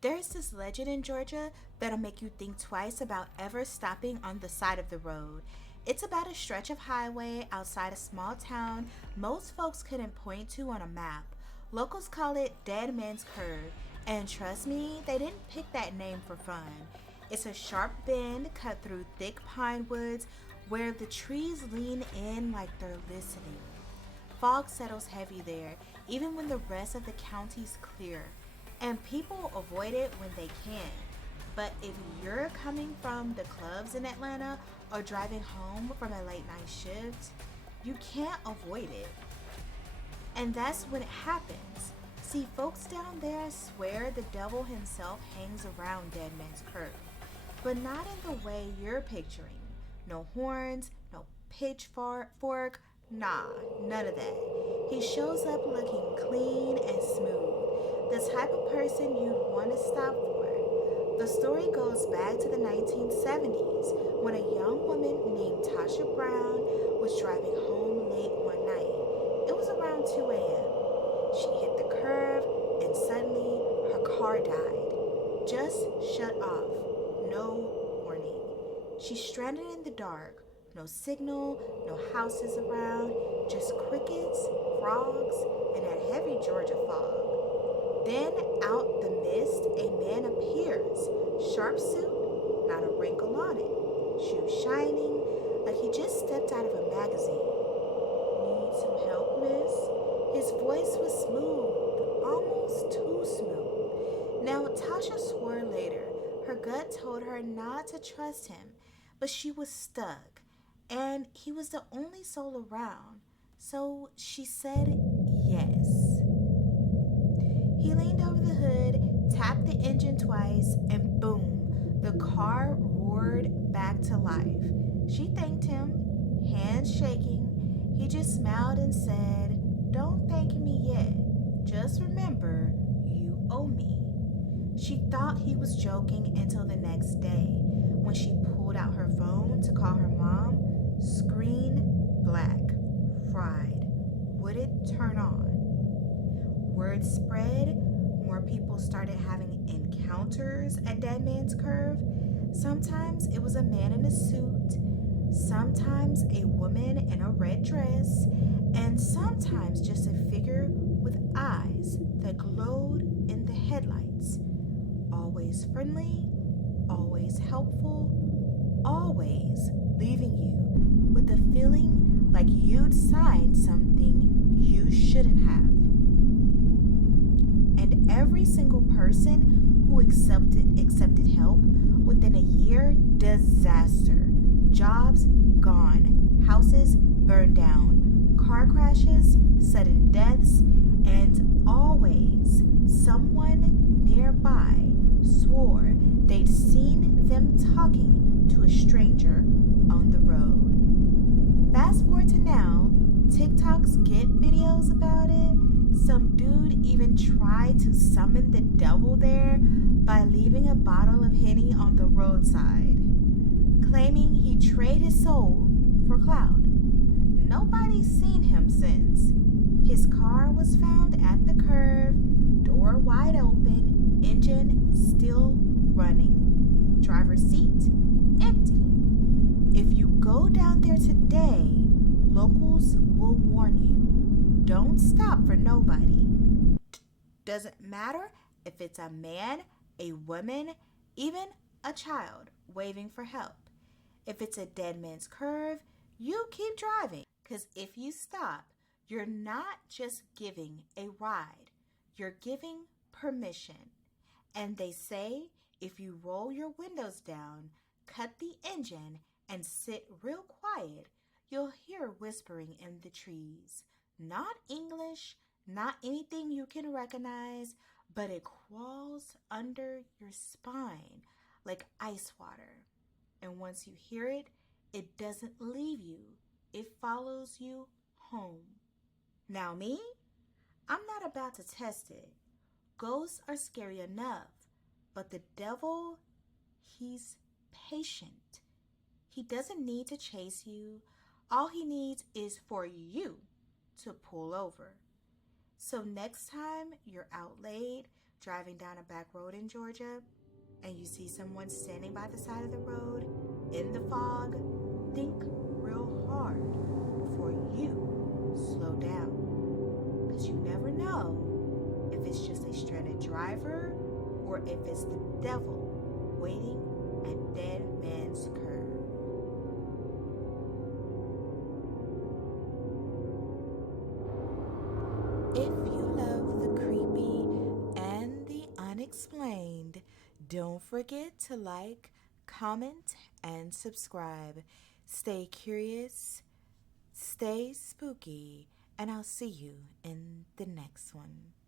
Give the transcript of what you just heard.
There's this legend in Georgia that'll make you think twice about ever stopping on the side of the road. It's about a stretch of highway outside a small town most folks couldn't point to on a map. Locals call it Dead Man's Curve, and trust me, they didn't pick that name for fun. It's a sharp bend cut through thick pine woods where the trees lean in like they're listening. Fog settles heavy there, even when the rest of the county's clear, and people avoid it when they can. But if you're coming from the clubs in Atlanta or driving home from a late night shift, you can't avoid it. And that's when it happens. See, folks down there swear the devil himself hangs around Dead Man's Curve, but not in the way you're picturing. No horns, no pitchfork, nah, none of that. He shows up looking clean and smooth, the type of person you'd want to stop for. The story goes back to the 1970s when a young woman named Tasha Brown was driving home late one night. It was around 2 a.m. She hit the curve and suddenly her car died. Just shut off. No warning. She's stranded in the dark. No signal, no houses around, just crickets, frogs, and a heavy Georgia fog. Then, out the mist, a man appears. Sharp suit, not a wrinkle on it. Shoes shining, like he just stepped out of a magazine. Need some help, miss? His voice was smooth, almost too smooth. Now, Tasha swore later her gut told her not to trust him, but she was stuck, and he was the only soul around. So she said yes. He leaned over the hood, tapped the engine twice, and boom, the car roared back to life. She thanked him, hands shaking. He just smiled and said, "Don't thank me yet. Just remember, you owe me." She thought he was joking until the next day when she pulled out her phone to call her mom. Screen black, fried, wouldn't turn on. Word spread, more people started having encounters at Dead Man's Curve. Sometimes it was a man in a suit, sometimes a woman in a red dress, and sometimes just a figure with eyes that glowed in the headlights. Always friendly, always helpful, always leaving you with a feeling like you'd signed something you shouldn't have. And every single person who accepted help within a year, disaster. Jobs gone, houses burned down, car crashes, sudden deaths, and always someone nearby swore they'd seen them talking to a stranger on the road. Fast forward to now, TikToks get videos about it. Some dude even tried to summon the devil there by leaving a bottle of Henny on the roadside, claiming he traded his soul for clout. Nobody's seen him since. His car was found at the curve, door wide open, engine still running. Driver's seat empty. If you go down there today, locals will warn you. Don't stop for nobody. Doesn't matter if it's a man, a woman, even a child waving for help. If it's a Dead Man's Curve, you keep driving. Because if you stop, you're not just giving a ride, you're giving permission. And they say if you roll your windows down, cut the engine, and sit real quiet, you'll hear whispering in the trees. Not English, not anything you can recognize, but it crawls under your spine like ice water. And once you hear it, it doesn't leave you. It follows you home. Now me, I'm not about to test it. Ghosts are scary enough, but the devil, he's patient. He doesn't need to chase you. All he needs is for you to pull over. So next time you're out late, driving down a back road in Georgia and you see someone standing by the side of the road in the fog, think real hard before you slow down. Because you never know if it's just a stranded driver or if it's the devil waiting at Dead Man's Curve. If you love the creepy and the unexplained, don't forget to like, comment, and subscribe. Stay curious, stay spooky, and I'll see you in the next one.